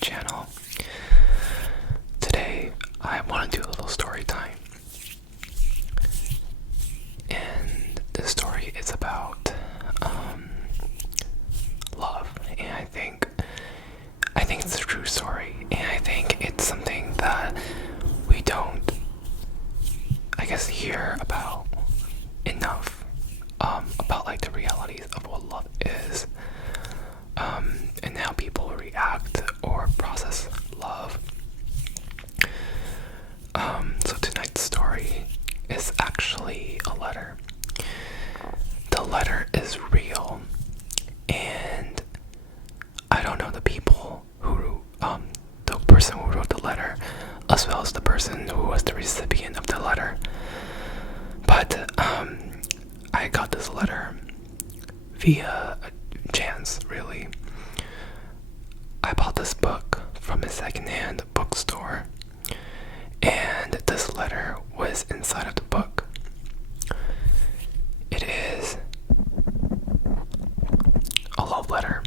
channel. Today I want to do a little story time, and the story is about love, and I think it's a true story, and I think it's something that we don't, I guess, hear about enough, about like the realities of what love is, and how people react or process love. So tonight's story is actually a letter. The letter is real, and I don't know the people who, the person who wrote the letter, as well as the person who was the recipient of the letter. But I got this letter via chance, really. I bought this book from a secondhand bookstore, and this letter was inside of the book. It is a love letter,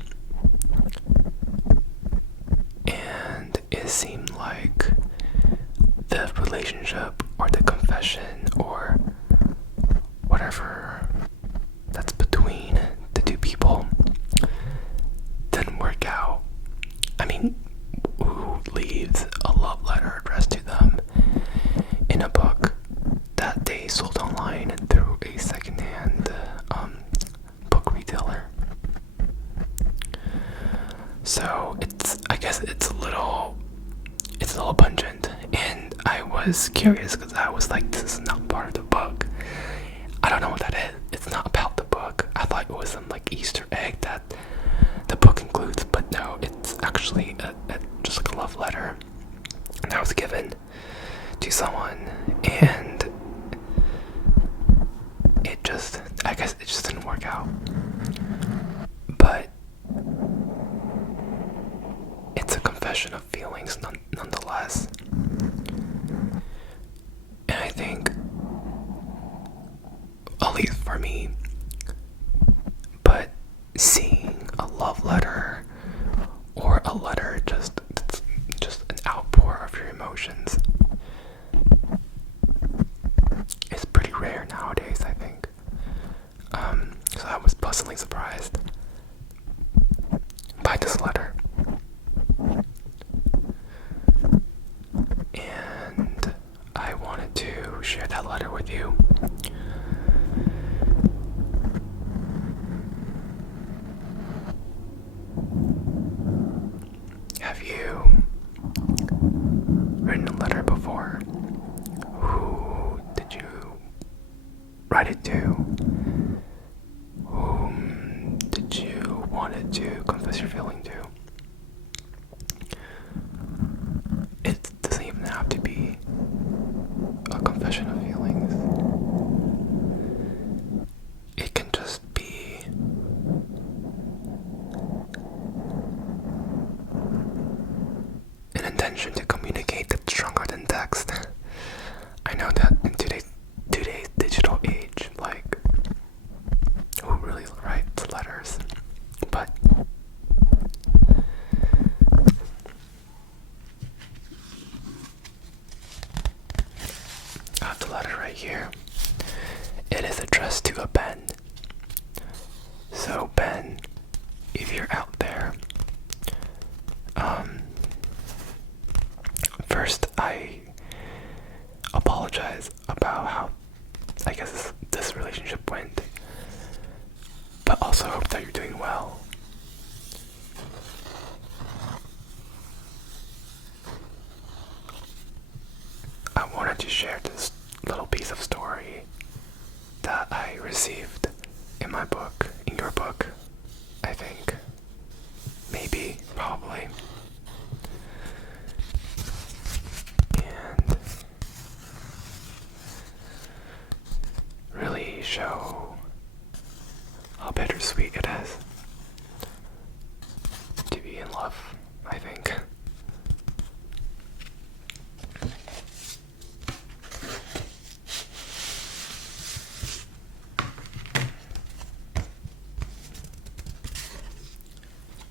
and it seemed like the relationship or the confession or whatever that's between the two people didn't work out. I mean, who leaves a love letter addressed to them in a book that they sold online through a secondhand book retailer? So I guess it's a little pungent, and I was curious because I was like, this is not part of the book. I don't know what that is. It's not about the book. I thought it was some like Easter egg that the book includes, but no, it's actually just like a love letter that was given to someone, and I guess it just didn't work out. But it's a confession of feelings nonetheless. And I think, at least for me, but seeing a love letter or a letter just an outpour of your emotions is pretty rare nowadays, I think. So I was pleasantly surprised by this letter, and I wanted to share that letter with you. Have you written a letter before? Who did you write it to? Whom did you want it to confess your feeling to? It doesn't even have to be a confession of feelings. It can just be an intention to communicate that's stronger than text. I know that in today's digital age, like, who really writes letters? But I have the letter right here. It is addressed to a Ben. So Ben, if you're out there, first I apologize about how I guess this relationship went, but also hope that you're doing well. I wanted to share this little piece of story that I received in my book, in your book, I think. Maybe, probably. And really show how bittersweet it is to be in love, I think.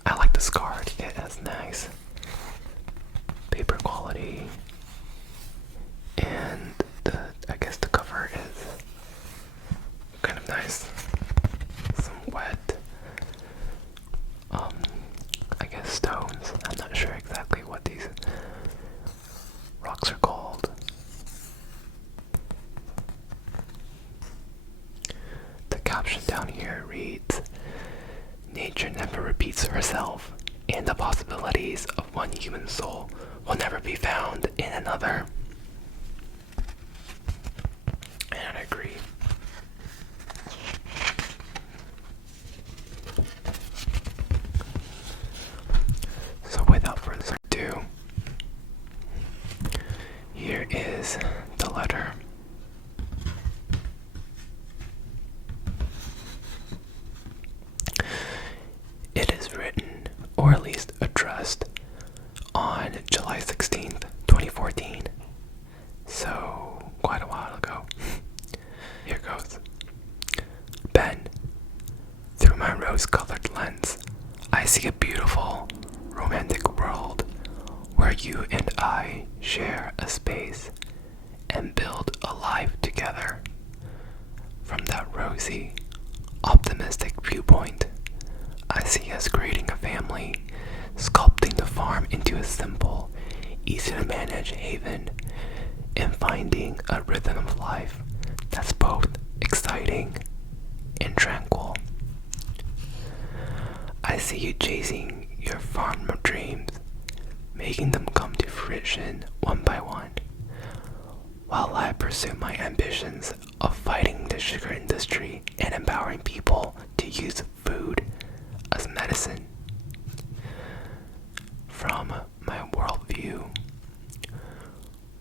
I like this card. It is nice. paper quality, and I guess the cover is kind of nice. Some wet, I guess stones. I'm not sure exactly what these rocks are called. The caption down here reads, "Nature never repeats herself, and the possibilities of one human soul will never be found in another." And I agree. So without further ado, here is the letter. It is written, or at least addressed, on July 16th, 2014. So, quite a while ago. Here goes. Ben, through my rose-colored lens, I see a beautiful, romantic world where you and I share a space and build a life together. From that rosy, optimistic viewpoint, I see us creating a family, sculpting the farm into a simple, easy-to-manage haven, and finding a rhythm of life that's both exciting and tranquil. I see you chasing your farm dreams, making them come to fruition one by one, while I pursue my ambitions of fighting the sugar industry and empowering people to use food as medicine. From my worldview,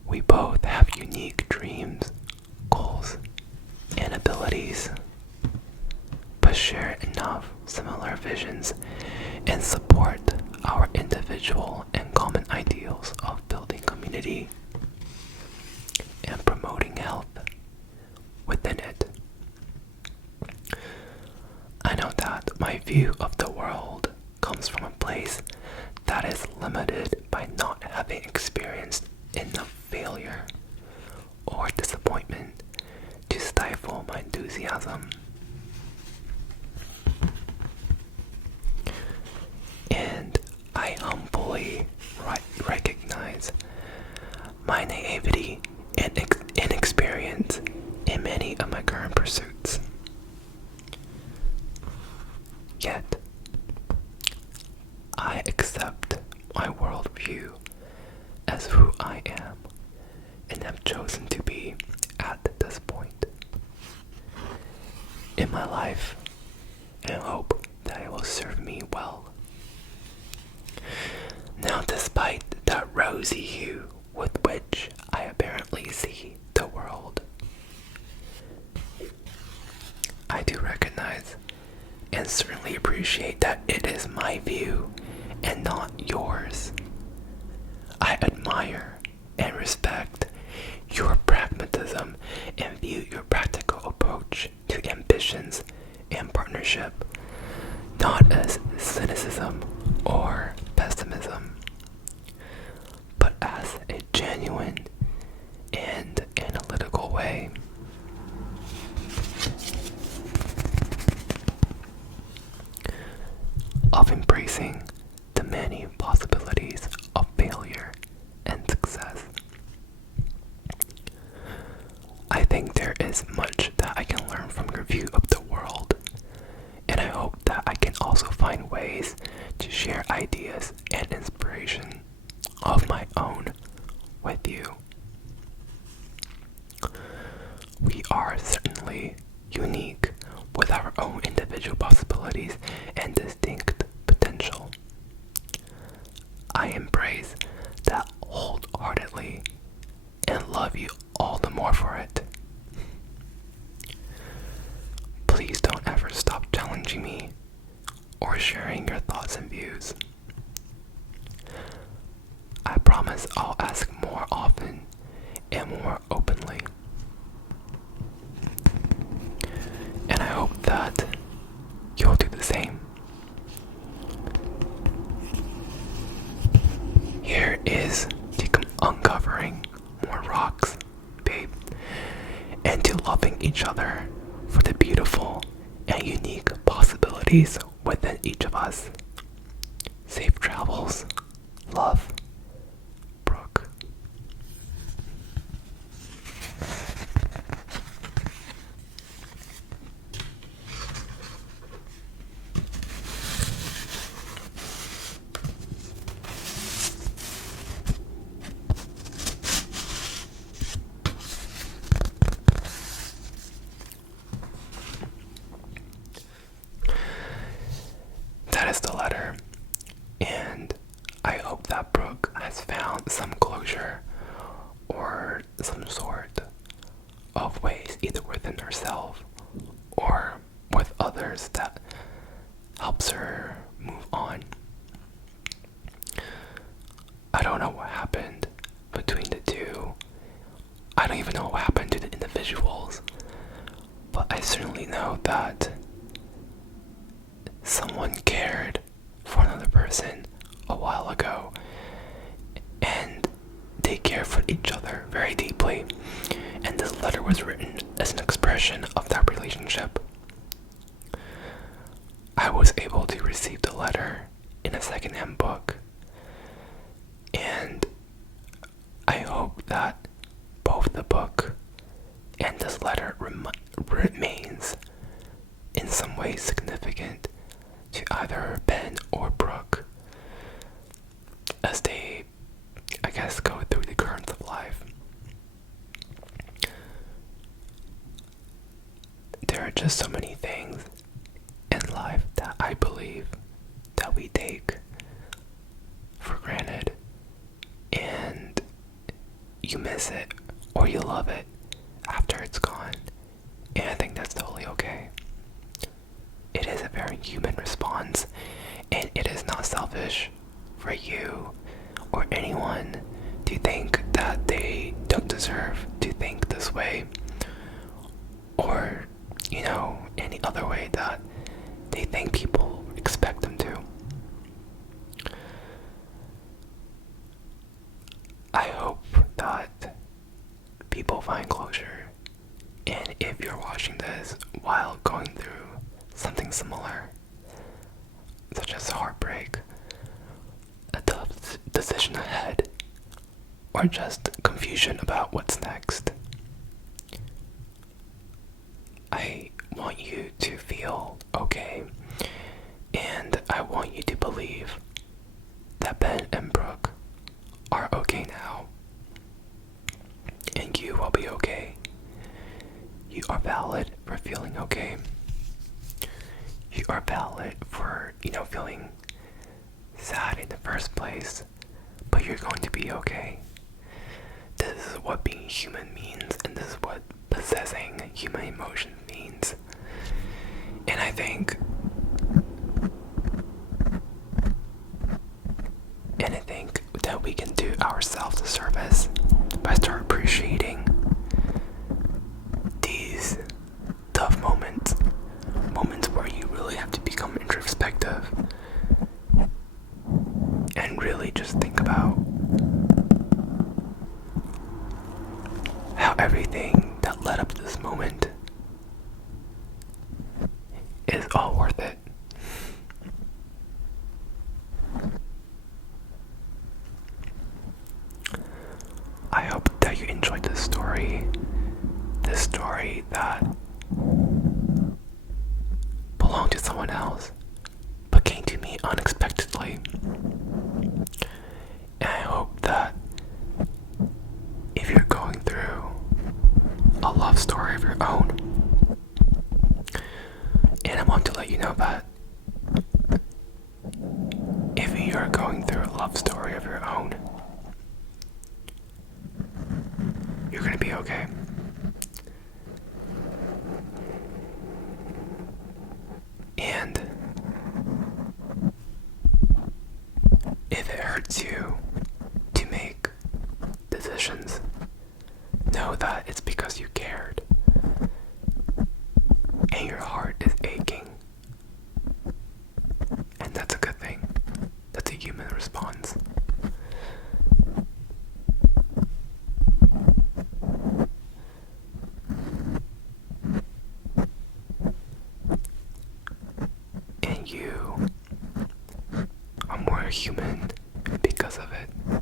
we both have unique dreams, goals, and abilities, but share enough similar visions and support our individual and common ideals of building community and promoting health within it. I know that my view of the world comes from a place that is limited by not having experienced enough failure or disappointment to stifle my enthusiasm. And I humbly recognize my naivety and inexperience in many of my current pursuits. Yet, I accept my worldview as who I am and have chosen to be at this point in my life, and hope that it will serve me well. Now, despite that rosy hue with which I apparently see the world, I do recognize and certainly appreciate that it is my view and not yours. I admire and respect your pragmatism and view your practical approach to ambitions and partnership, not as cynicism or pessimism, but as a genuine and analytical way. Of embracing the many possibilities of failure and success. I think there is much that I can learn from your view of the world, and I hope that I can also find ways to share ideas and inspiration of my own with you. We are certainly unique with our own individual possibilities and distinct potential. I embrace that wholeheartedly and love you all the more for it. Please don't ever stop challenging me or sharing your thoughts and views. I promise I'll ask more often and more openly. And I hope that you'll do the same. Here is discovering more rocks, babe, and to loving each other for the beautiful and unique possibilities within each of us. Safe travels. Love, Brooke. That is the letter, and I hope that Brooke has found some closure or some sort of ways, either within herself or with others, that helps her move on. I don't know what happened between the two. I don't even know what happened to the individuals, but I certainly know that someone cared for another person a while ago, and they care for each other very deeply, and this letter was written as an expression of that relationship. I was able to receive the letter in a secondhand book, and I hope that both the book and this letter remains in some way significant to either Ben or Brooke as they, I guess, go through the currents of life. There are just so many things in life that I believe that we take for granted, and you miss it or you love it after it's gone, and I think that's totally okay. It is a very human response, and it is not selfish for you or anyone to think that they don't deserve to think this way, or, any other way that they think people expect them to. I hope that people find closure, and if you're watching this while going through something similar, such as heartbreak, a tough decision ahead, or just confusion about what's next, I want you to feel okay, and I want you to believe that Ben and Brooke are okay now, and you will be okay. You are valid for feeling okay. You are valid for, feeling sad in the first place, but you're going to be okay. This is what being human means, and this is what possessing human emotion means. And I think that we can do ourselves a service by start appreciating these tough moments where you really have to become introspective and really just think about how everything that led up to this moment is all worth it. I hope that you enjoyed this story that belonged to someone else but came to me unexpectedly. And I hope that if you're going through a love story of your own, and I want to let you know that if you're going through a love story of your own, you're gonna be okay. And if it hurts you to make decisions, know that it's because you cared and your heart is aching, and that's a good thing. That's a human response. human because of it.